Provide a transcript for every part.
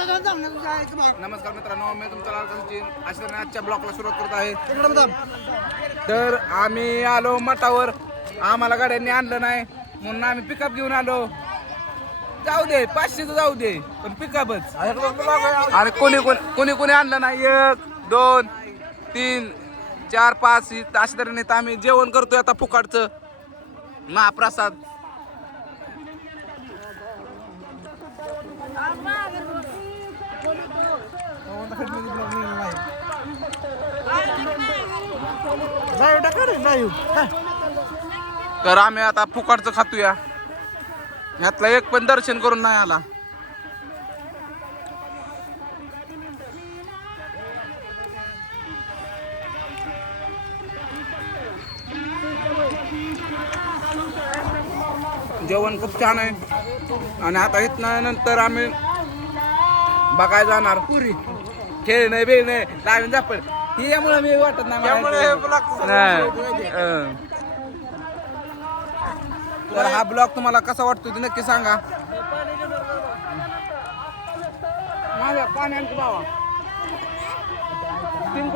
नमस्कार मित्रांनो, मी तुमचा लालकांची अशा आजच्या ब्लॉगला सुरुवात करत आहे. तर आम्ही आलो मठावर, आम्हाला गाड्यांनी आणलं नाही म्हणून आम्ही पिकअप घेऊन आलो. जाऊ दे 500 जाऊ दे, पण पिकअपच. आणि कोणी कोणी आणलं नाही. 1 2 3 4 5 अशा तऱ्हेने आम्ही जेवण करतोय आता फुकाटचं महाप्रसाद. तर आम्ही आता फुकाटचं खातोया. यातला एक पण दर्शन करून नाही आला. जेवण खूप छान आहे. आणि आता इथनं नंतर आम्ही बघायला जाणार पुरी खेळणे बिळणे लावून जापड. ही यामुळे मी वाटत नाही तर हा ब्लॉग तुम्हाला कसा वाटतो ते नक्की सांगा. माझ्या पाण्यात बाबा तीन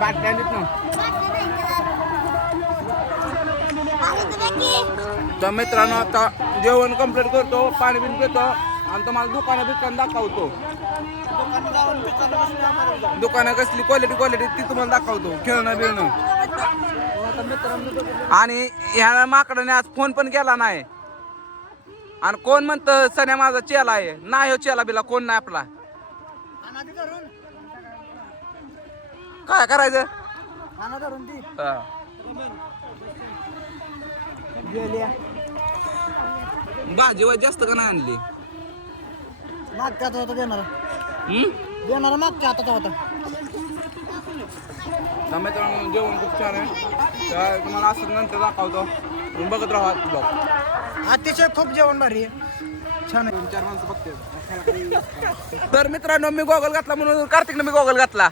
बाटल्या ना. तर मित्रांनो आता जेवण कंप्लीट करतो, पाणी बिन पितो आणि तुम्हाला दुकान दाखवतो. दुकानं कसली क्वालिटी ती तुम्हाला दाखवतो. खेळणं बिळणं. आणि ह्या माकडाने आज फोन पण केला नाही. आणि कोण म्हणतं सन्या माझा चेला आहे. नाही हो चेला बिला कोण नाही आपला. काय करायचं भाजी वाज जास्त का नाही आणली. मागच्या होता देणार मागच्या हातात होता. मित्रांनो जेवण खूप छान आहे. तर तुम्हाला असं नंतर दाखवतो, बघत राहा ब्लॉग. अतिशय खूप जेवण भारी आहे, छान आहे. 4 माणसं बघते. तर मित्रांनो मी गॉगल घातला म्हणून कार्तिकने मी गॉगल घातला.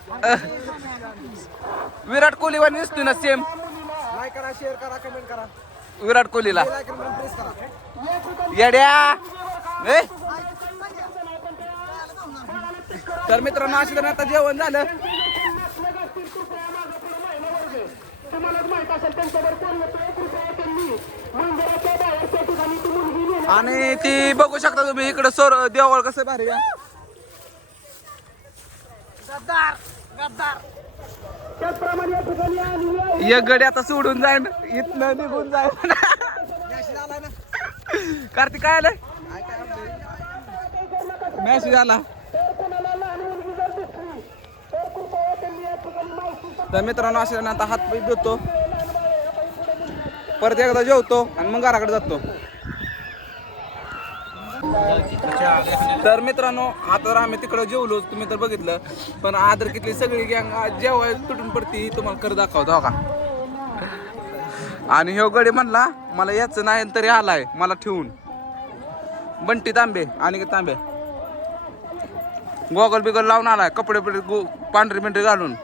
विराट कोहली वाणी दिसतोय ना सेम. लाईक करा, शेअर करा, कमेंट करा. विराट कोहलीला प्रेस करा. येड्या. तर मित्रांनो अशी तर आता जेवण झालं. आणि ती बघू शकता तुम्ही इकडे देवळ कसं भारी आहे. एक गडी आता सोडून जाईन इथनं निघून जाईन. कार्तिक काय आलंय मॅसेज आला. तर मित्रांनो असे आता हात पाय धुतो, परत एकदा जेवतो आणि मग घराकडे जातो. तर मित्रांनो आता तर आम्ही तिकडं जेवलो, तुम्ही तर बघितलं. पण आदर किती सगळी गँग जेव्हा तुटून पडती तुम्हाला कर दाखवतो का. आणि ह्यो गडी म्हणला मला याच नाही तरी आलाय मला ठेवून. बंटी तांबे आणि तांबे गोगल बिगल लावून आलाय, कपडे पांढरी पिंढरी घालून.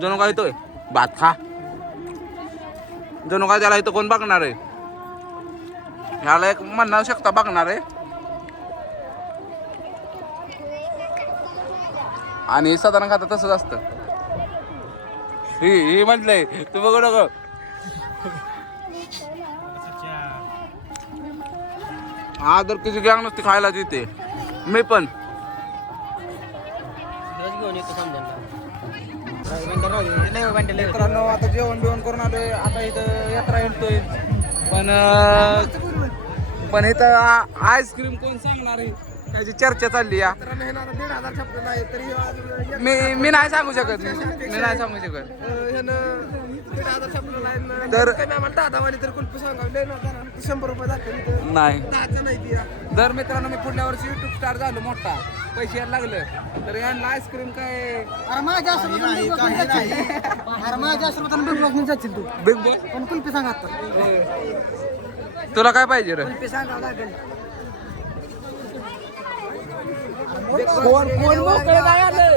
जणू काय येतोय भात खा. जणू काय त्याला इथं कोण बघणार आहे. ह्याला एक म्हणणार शकता बघणार आहे. आणि साधारण खाता तसंच असतं. ही म्हटलंय तू बघ नको. आदर किती गँग नसते खायला तिथे. मी पण मित्रांनो आता जेवण बिवण करून आलोय. आता इथं यात्रा येतोय. पण इथं आईस्क्रीम कोण सांगणार आहे त्याची चर्चा चालली या. मी नाही सांगू शकत. मी नाही सांगू शकत. तर 100 रुपये नाही. जर मित्रांनो मी पुढल्या वर्षी युट्यूब स्टार झालो मोठा, पैसे यायला लागलं तर यांना आईस्क्रीम काय बिग बॉस पण कुल्फी सांगा. तुला काय पाहिजे रे. कुल्फी सांगावं लागेल. कोण मोकळं नाही आलं.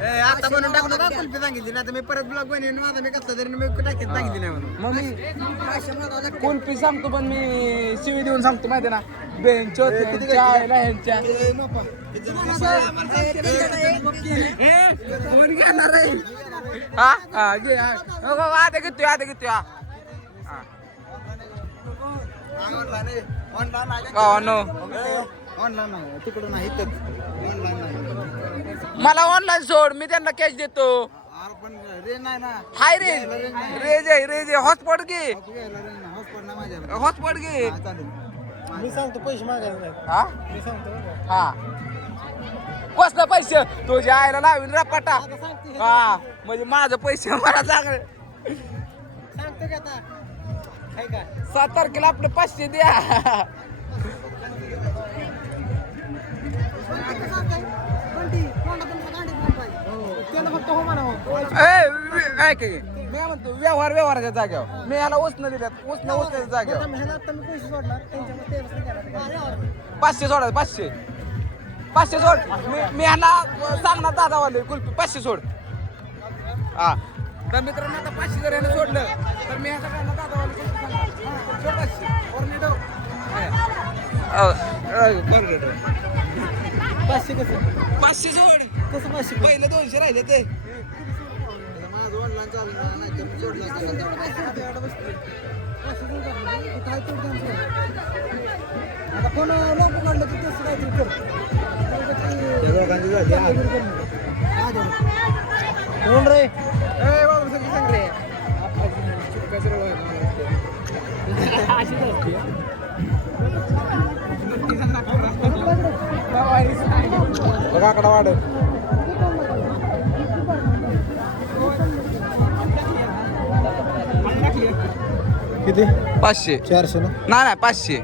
आता म्हणून टाकलं का कुल्फी सांगितली ना तर मी परत ब्लॉग बनवून माझा मी कसला तरी मी टाकीत सांगितली नाही म्हणून मग मी कुल्फी सांगतो पण मी शिवी देऊन सांगतो माहिती ना बेंचो ह्यांच्या कोण घेणार आहे हा हा घे आता घेतोय आता घेतोय हा ऑनलाईन नाही तिकडून नाही मला ऑनलाईन सोड मी त्यांना कॅश देतो पण रे नाही ना हाय रेज रेज हॉटस्पॉट घे हॉस्पिटल ना माझ्या हॉटस्पॉट घे मी सांगतो पैसे मागायला नाही हा मी सांगतो हा कसलं पैसे तुझ्या आईला लावीन रपाटा हा म्हणजे माझं पैसे मला चांगलं सांगतो की आता काय का 7 तारखेला आपलं 500 द्या फक्त हो म्हणा काय काय मी म्हणतो व्यवहाराच्या जाग्यावर मी ह्याला उसनं दिल्यात उसण्याच्या जाग्यावर आता मी पैसे सोडणार त्यांच्यामध्ये 500 सोडा 500 सोड मी ह्याला सांगणार दादावाले कुल्फी 500 सोड हा तर मित्रांनो आता 500 जर ह्यानं सोडलं तर मी ह्याचा काय दादावाले कुल्फी सांगणार. सोड 500 ऑर्निडो 500 कसं 500 सोड कसं 500 पहिलं 200 राहिले ते माझं ऑनलाईन चालू नाही तर मी सोडलं आता फोन लोक काढलं तर तसं काहीतरी कर कोण रे बाबा सांग रे बघा आकडा वाढत किती 500 400 ना नाही 500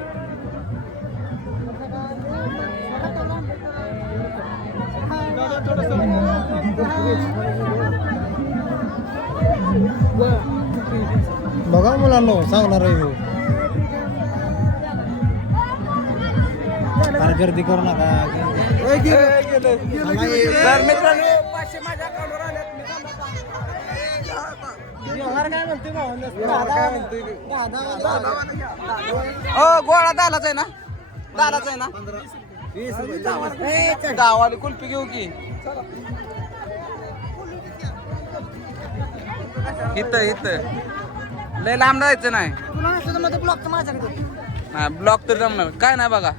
बघा मुलांना सांगणार आहे हो अरे गर्दी करू नका तर मित्रांनो 500 माझ्या अकाउंटवर आलेत गोळा दालाच आहे ना दालाच आहे ना 10 वाली कुल्फी घेऊ की इथं लय लांब जायचं नाही हा ब्लॉक तर जमणार काय नाही बघा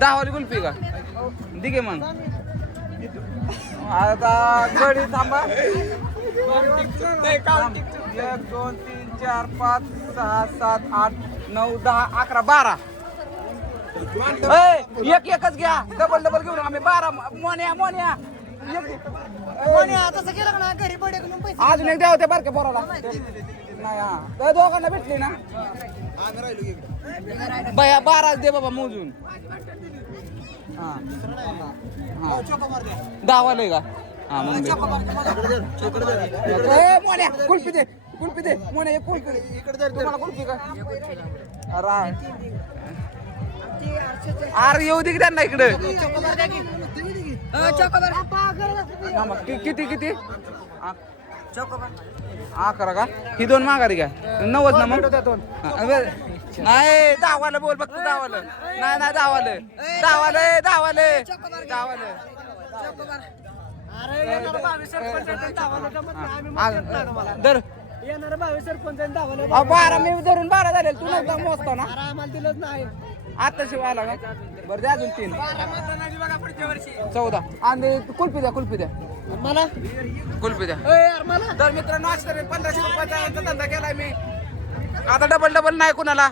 10 वाली कुल्फी का दिगे मग आता गडी थांबा 1 2 3 4 5 6 7 8 9 10 11 12 एकच घ्या डबल घेऊन आम्ही 12 मोन्या तसं केलं ना घरी पडे अजून एक द्या होते बारक्या पोराला नाही हा त्या दोघांना भेटली ना बया 12 दे बाबा मोजून हा 10 वाले का हा मग मोन्या कुल्फी दे मोन्या एक कुल्फी इकडे तुम्हाला कुल्फी का अरे येऊ दे की त्यांना इकडे किती 11 का ही 2 माघारी का 90 ना मग नाही 10 वाला बोल फक्त 10 वाला नाही 10 वाले दर 12 मी धरून 12 झाले तू नव्हता मोजतो ना आम्हाला दिलंच नाही आता शिवाय आला का बरं द्या अजून 3 14 आणि कुल्फी द्या मला कुल्फी द्या मला तर मित्रांनो आज तरी 1500 रुपयाचा धंदा केलाय मी आता डबल नाही कुणाला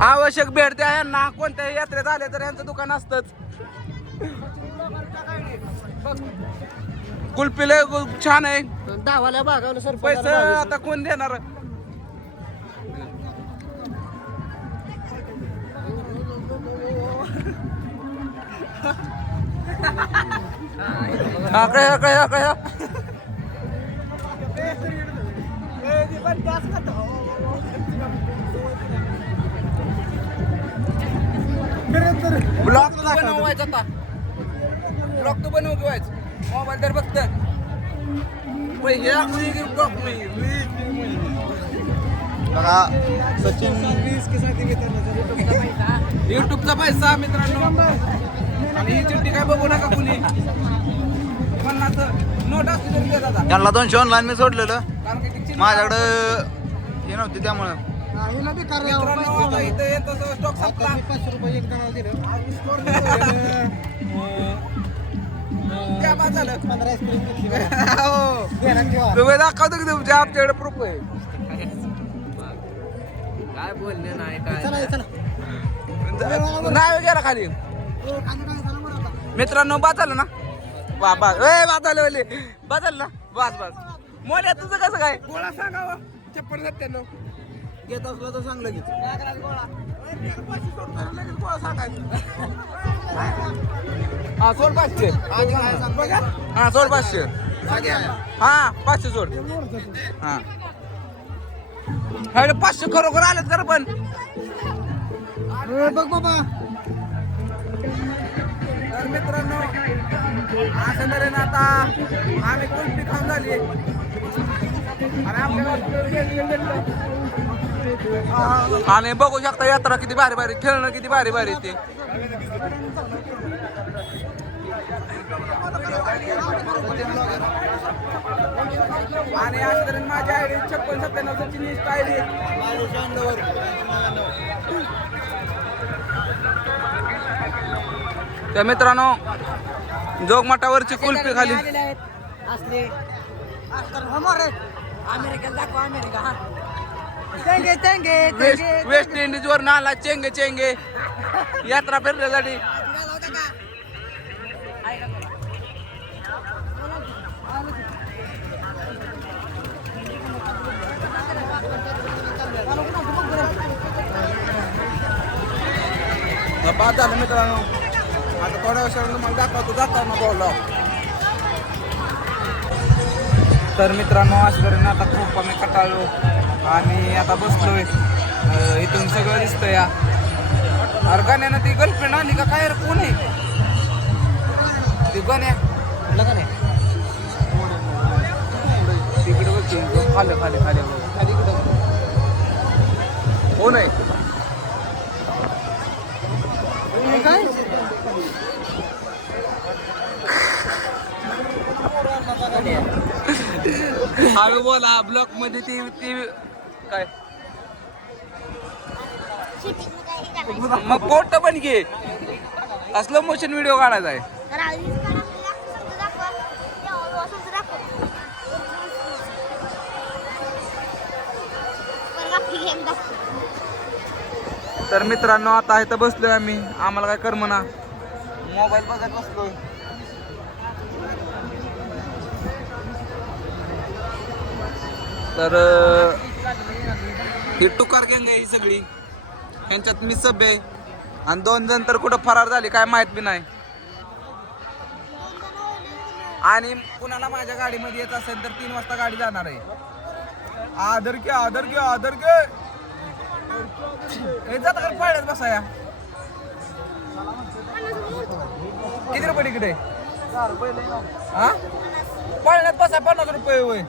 आवश्यक भेट द्या यांना कोणत्याही यात्रेत आले तर यांचं दुकान असतंच कुल्फी लय छान आहे 10 वाल्या भागावलं सर पैसे आता कोण देणार काय ब्लॉग तू बनवायचा आता. ब्लॉग तू बनव किंवाच मोबाईल तर बघत बघा सचिन युट्यूबचा पैसा मित्रांनो. आणि ही चिठ्ठी काय बघू नका कुणी पन्नास नोट असते तरी देत आता. त्यांना 200 ऑनलाईन मी सोडलेलं कारण की ती चिठ्ठी- माझ्याकडं हे नव्हती त्यामुळं. मित्रांनो, आता इथं येत असं स्टॉक संपला. 500 रुपये एक जणाला दिलं काय बाद झालं 15 आईस्क्रीम घेतली हो. घेणार किंवा तुम्ही दाखवतो की तुमच्या आमच्याकडे प्रूफ आहे. काय बोलणे नाही चला चला नाही वगैरे खाली मित्रांनो. बाद झालं ना बाद झालं ओले बाद झालं ना. बस मोन्या तुझं कसं काय गोळा सांगावं 56-97 घेत असलं तर सांग लगेच. गोळा सांगायचं. हा सोड 500. हा सोड 500. हा 500 सोड. हा 500 खरोखर आलेत कर पण बघ बाबा तर मित्रांनो असं तऱ्हेनं आता आम्ही कुल्फी खाऊन झाली आणि आणि बघू शकता यात्रा किती भारी भारी खेळणं किती भारी भारी ते. आणि असं तऱ्हेनं माझी आयडी 56-97 ची आयडी. तर मित्रांनो जोगमाटावरची कुल्फी खाली असले अमेरिकेला दाखवा अमेरिका वेस्ट इंडिज वर नाला चेंगे चेंगे यात्रा फिरण्यासाठी. बाद झालं मित्रांनो. आता थोड्या वर्षानंतर तुम्हाला दाखवतो जाताना बोललो. तर मित्रांनो अशा तऱ्हेने आता खूप आम्ही कटाळलो आणि आता बसलोय. इथून सगळं दिसतंय या. अरे गाण्यानं ती गर्लफ्रेंड आली का काय रे कोण आहे ती गाण्या तिकडे बघ खाली खाली खाली खाली इकडं कोण आहे. हळू बोला ब्लॉक मध्ये ती काय मग फोटो पण घे. असलं मोशन व्हिडिओ काढायचा आहे. तर मित्रांनो आता इथं बसलोय आम्ही. आम्हाला काय करमना मोबाईल बघत बसलोय. तर ही टुकार गँग आहे ही सगळी. ह्यांच्यात मी सभ्य आहे आणि 2 जण तर कुठं फरार झाले काय माहित बी नाही. आणि कुणाला माझ्या गाडीमध्ये येत असेल तर 3 वाजता गाडी जाणार आहे. आदर घे आदर घे आदर घे. हे जाता का पाळ्यात बसाया. किती रुपये तिकडे हा पाळण्यात बसा 50 रुपये होय.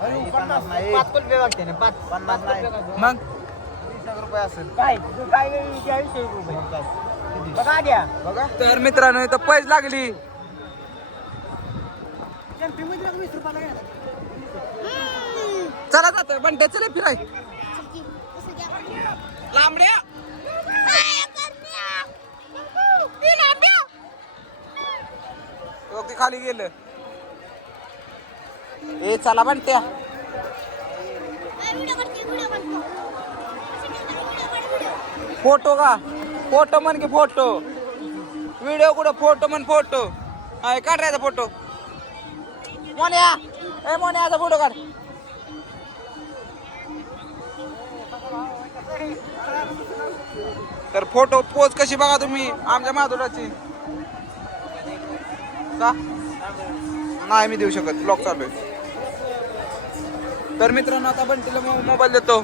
5 कुल्फे वाटते ना 50 नाही मग 20 रुपये असेल. काय काय 40 रुपये बघा द्या बघा तर मित्रांनो इथं पैज लागली. चला जातोय बंट्या चला फिराय लांबड्या. ते खाली गेलं. ए चला बंट्या. फोटो का फोटो म्हण की फोटो व्हिडिओ कुठं फोटो म्हण फोटो. हाय काढायचा फोटो. मोन्या ए मोन्याचा फोटो काढ. तर फोटो पोज कशी बघा तुम्ही आमच्या माधुराची का नाही मी देऊ शकत ब्लॉक चालू आहे. तर मित्रांनो आता बंटीला मोबाईल देतो.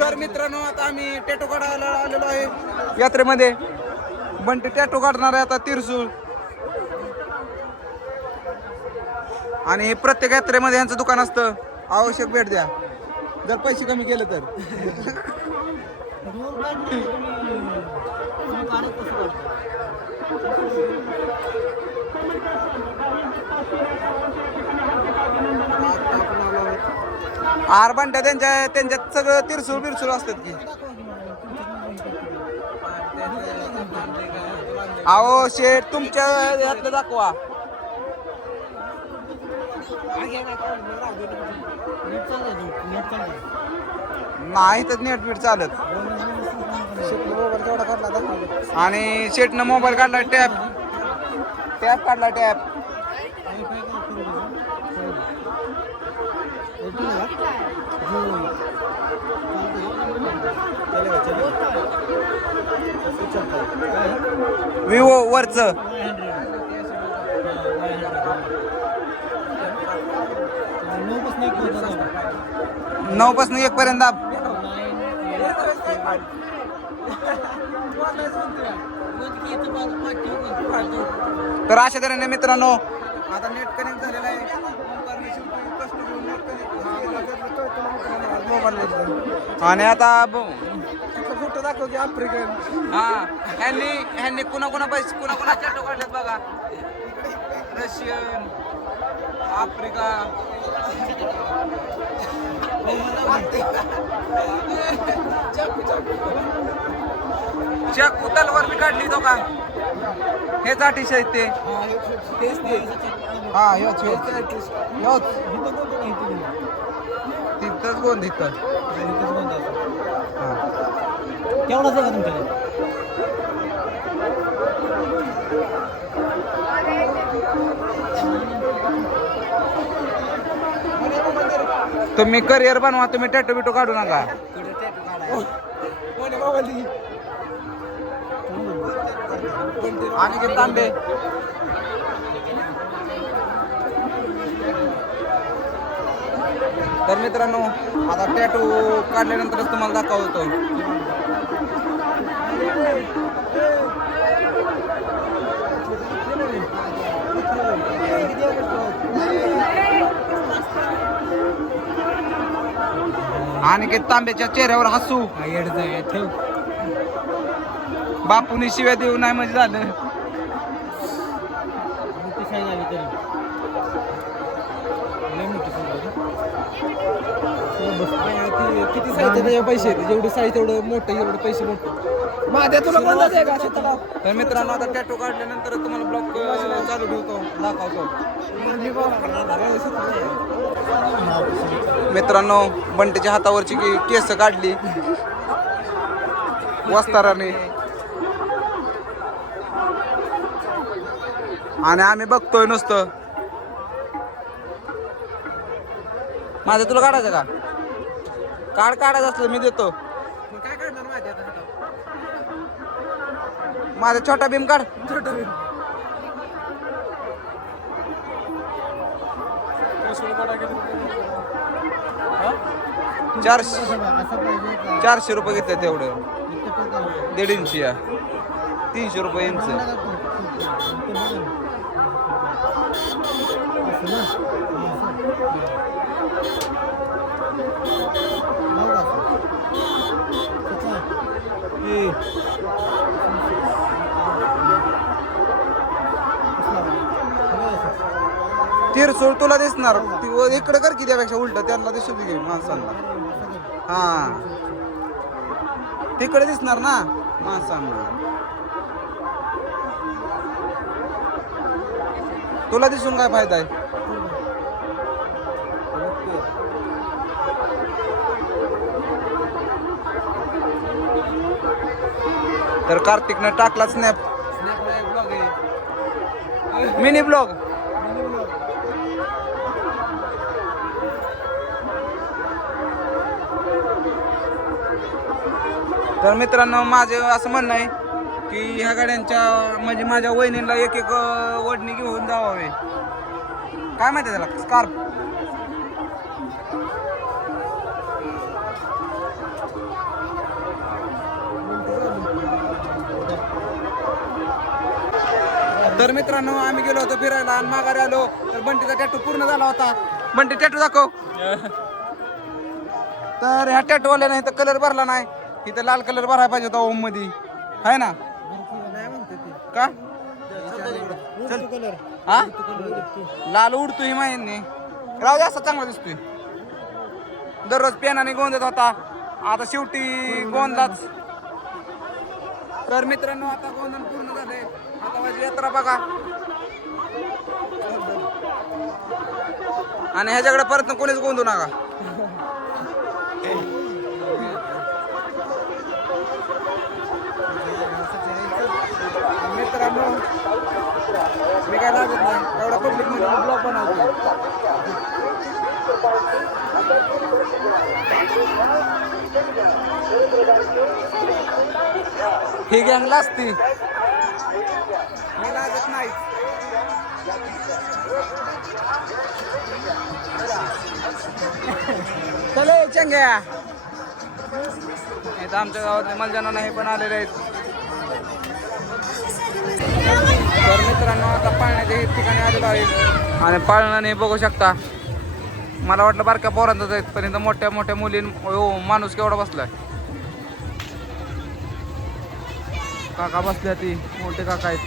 तर मित्रांनो आता आम्ही टॅटो काढायला आलेलो आहे यात्रेमध्ये. बंटी टॅटो काढणार आहे आता तिरसूळ. आणि प्रत्येक यात्रेमध्ये यांचं दुकान असतं. आवश्यक भेट द्या जर पैसे कमी केले तर. आरबांट्या त्यांच्यात सगळं तिरसूळ बिरसूळ असतात की. अहो शेठ तुमच्या यातलं दाखवा. नाही तर नेट बीट चालत. आणि शेठनं मोबाईल काढला टॅप काढला टॅप. विवो वरच 9 पासून 1 पर्यंत दाब. तर अशा तऱ्हेने मित्रांनो आता नेट कनेक्ट झालेला आहे. आणि आता फोटो दाखव की आफ्रिकन. हा ह्यांनी कुणा चॅटो काढलेत बघा. रशियन, आफ्रिका, चाकू तलवार बी काढली तो का. हेच आर्टिस्ट आहेत ते. हा ह्योच तिथंच गोंद तिथं. केवढाच आहे का तुमच्याकडे? तुम्ही करिअर बनवा. तुम्ही टॅटो बिटो काढू नका. आणि किती तांबे. तर मित्रांनो आता टॅटो काढल्यानंतरच तुम्हाला दाखवतो. आणि किती तांब्याच्या चेहऱ्यावर हसू. बापूनी शिव्या देऊ नाही म्हणजे झालं. किती साहित्य पैसे जेवढे साहित्य तेवढं मोठं एवढं पैसे मोठं माझ्या तुला कोणताच आहे का. तर मित्रांनो आता टॅटो काढल्यानंतर तुम्हाला ब्लॉग चालू ठेवतो दाखवतो. मित्रांनो बंटीच्या हातावरची केस काढली वस्ताराने. आणि आम्ही बघतोय नुसतं. माझं तुला काढायचं का. काढायचं असलं मी देतो. काय करणार माझा छोटा भीम काढ. छोटा भीम 400 रुपये घेतात तेवढं. 1.5 इंची 300 रुपये इंच. तिरसूळ तुला दिसणार. इकडे कर की त्यापेक्षा उलट त्यांना दिसू दे माणसांना. हा तिकडे दिसणार ना माणसांना. तुला दिसून काय फायदा आहे. तर कार्तिकने टाकला स्नॅप. Mini blog. तर मित्रांनो माझं असं म्हणणं आहे की ह्या गाड्यांच्या म्हणजे माझ्या वहिनीला एक वडणी घेऊन जावावे. काय माहिती त्याला स्कार्फ. तर मित्रांनो आम्ही गेलो होतो फिरायला आणि माघारी आलो तर बंटीचा टॅटू पूर्ण झाला होता. बंटी टॅटू दाखव. तर ह्या टॅटूवाल्याने इथं कलर भरला नाही, इथं लाल कलर भरायला पाहिजे होता ओम मध्ये, आहे ना का? हा लाल उडतोय माहिती राहू दे, असा चांगला दिसतोय. दररोज पेनाने गोंदत होता, आता शेवटी गोंदलाच. तर मित्रांनो आता गोंधन पूर्ण झाले, आता माझी यात्रा बघा. आणि ह्याच्याकडे परत कोणीच गोंधू नका. मित्रांनो मी काय लागत नाही एवढा पब्लिक मध्ये ब्लॉग बनवतो. ही गँग असती, मी लागत नाही. चले चंग्या, इथं आमच्या गावातले मलजाना नाही पण आलेले आहेत. तर मित्रांनो आता पाळण्याच्या ठिकाणी आलेलो आहे आणि पाळण्याने बघू शकता. मला वाटलं बारक्या पोरांचाच आहेत पण इथं मोठ्या मोठ्या मुली माणूस केवढा बसलाय. काका बसल्या, ती मोठे काका आहेत.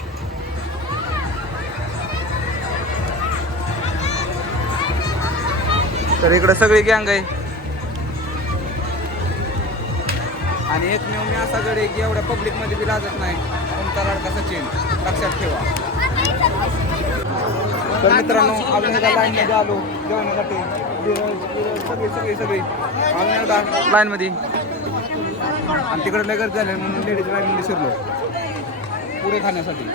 तर इकडे सगळी गँग आहे आणि एकमेव मी असा गड आहे की एवढ्या पब्लिक मध्ये बी लागत नाही. तुमचा लाडका सचिन, लक्षात ठेवा. तर मित्रांनो अजून एकदा लाईन मध्ये आलो जेवणासाठी. सगळी अजून एकदा लाईन मध्ये आणि तिकडे लगेच झाले म्हणून लेडीज लाईन मध्ये शिरलो पुढे खाण्यासाठी.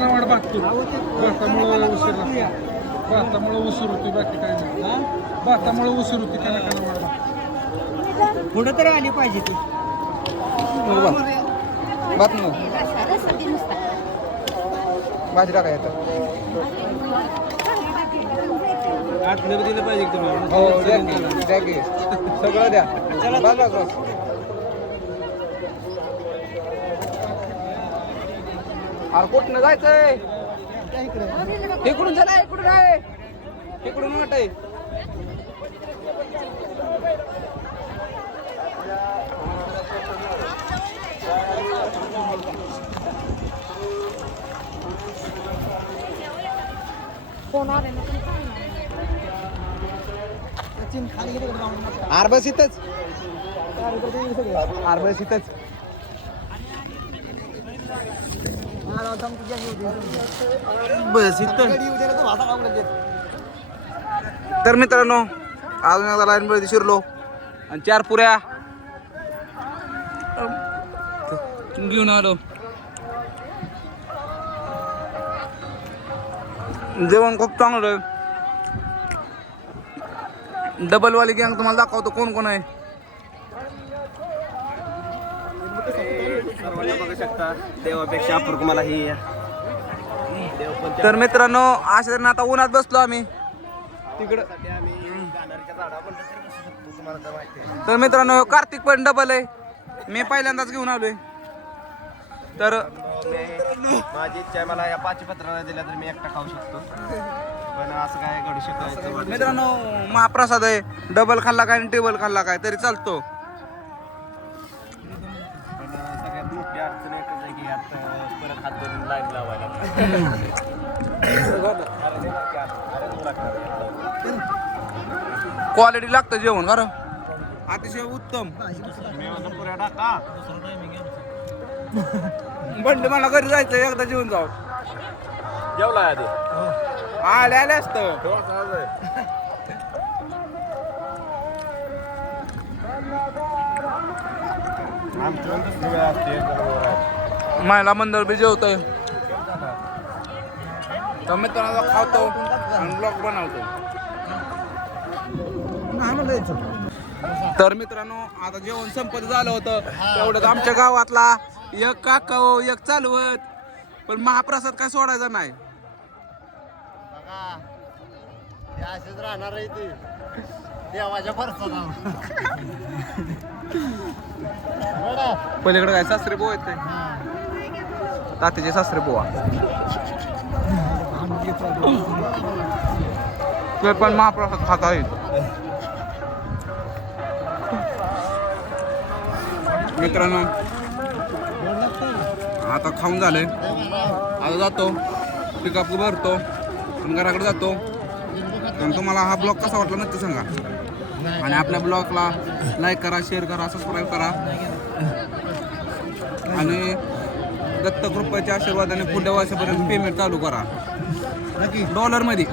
वाढ भागतो भातामुळे उशीर भातामुळे उशीर होती, बाकी काय नाही. भातामुळे उशीर होती, कणा वाढ भागतो. पुढे तरी आली पाहिजे ती बात भाजी टाका येतं. आतलं दिलं पाहिजे तुम्हाला. हो द्या की सगळं द्या. अरे कुठनं जायचंय? इकडून चला, इकडून आहे, इकडून वाट आहे. आरबस इथंच, आरबस इथंच. तर मित्रांनो अजून एकदा लाईन मध्ये शिरलो आणि 4 पुऱ्या घेऊन आलो. जेवण खूप चांगलं आहे. डबल वाली गँग तुम्हाला दाखवतो कोण कोण आहे. बघू शकता देवापेक्षा अपूर्व मला ही. तर मित्रांनो अशा तऱ्हेने आता उन्हात बसलो आम्ही तिकडं. तर मित्रांनो कार्तिक पण डबल आहे, मी पहिल्यांदाच घेऊन आलोय. तर माझी इच्छा आहे, मला या 5 पत्राला दिल्या तर मी एकटा खाऊ शकतो, पण असं काय घडू शकत. मित्रांनो महाप्रसाद आहे, डबल खाल्ला काय आणि टेबल खाल्ला काय तरी चालतो. पण सगळ्यात मोठी अडचण एकच आहे की यात परत हात धरून लाईन लावायला. क्वालिटी लागतं जेवण खरं, अतिशय उत्तम. पुऱ्या टाका. बंड मला घरी जायचं, एकदा जेवून जाऊ. जेवला आधी आले असतं. महिला मंडळ बी जेवतोय तर मित्रांनो खावतो आणि ब्लॉग बनवतो. तर मित्रांनो आता जेवण संपत झालं होतं तेवढ्यात आमच्या गावातला एक काका एक चालवत पण महाप्रसाद काय सोडायचा नाही. असेच राहणार आहे ते देवाच्या परसाला. पलीकडे काय सासरे बुवा आहेत काय तात्याचे सासरे बुवा ते पण महाप्रसाद खात आहेत. मित्रांनो आता खाऊन झालंय आता जातो पिकअप भरतो आणि घराकडे जातो. तर तुम्हाला हा ब्लॉग कसा वाटला नक्की सांगा आणि आपल्या ब्लॉगला लाईक करा, शेअर करा, सबस्क्राईब करा आणि दत्त कृपेच्या आशीर्वादाने पुढल्या वर्षापर्यंत पेमेंट चालू करा $मध्ये.